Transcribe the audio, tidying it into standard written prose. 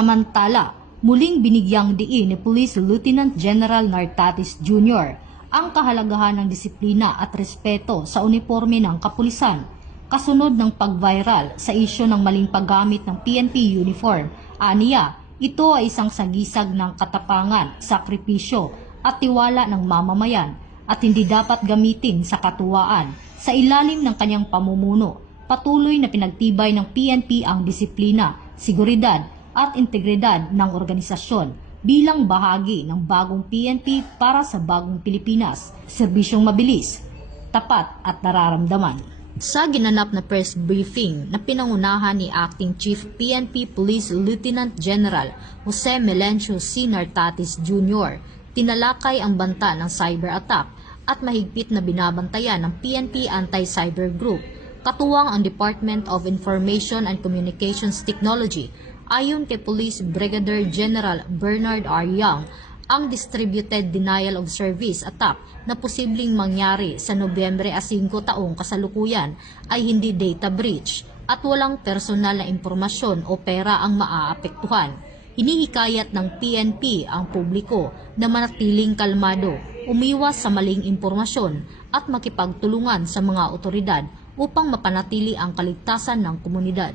Samantala, muling binigyang diin ni Police Lieutenant General Nartatis Jr. ang kahalagahan ng disiplina at respeto sa uniforme ng kapulisan, kasunod ng pag-viral sa isyu ng maling paggamit ng PNP uniform. Aniya, ito ay isang sagisag ng katapangan, sakripisyo at tiwala ng mamamayan at hindi dapat gamitin sa katuwaan. Sa ilalim ng kanyang pamumuno, patuloy na pinagtibay ng PNP ang disiplina, seguridad at integridad ng organisasyon bilang bahagi ng bagong PNP para sa bagong Pilipinas, serbisyong mabilis, tapat at nararamdaman. Sa ginanap na press briefing na pinangunahan ni Acting Chief PNP Police Lieutenant General Jose Melencio C. Nartatis Jr., tinalakay ang banta ng cyber attack at mahigpit na binabantayan ng PNP Anti-Cyber Group, katuwang ang Department of Information and Communications Technology. Ayon kay Police Brigadier General Bernard R. Young, ang distributed denial of service attack na posibleng mangyari sa Nobyembre 5 taong kasalukuyan ay hindi data breach at walang personal na impormasyon o pera ang maaapektuhan. Hinihikayat ng PNP ang publiko na manatiling kalmado, umiwas sa maling impormasyon at makipagtulungan sa mga otoridad upang mapanatili ang kaligtasan ng komunidad.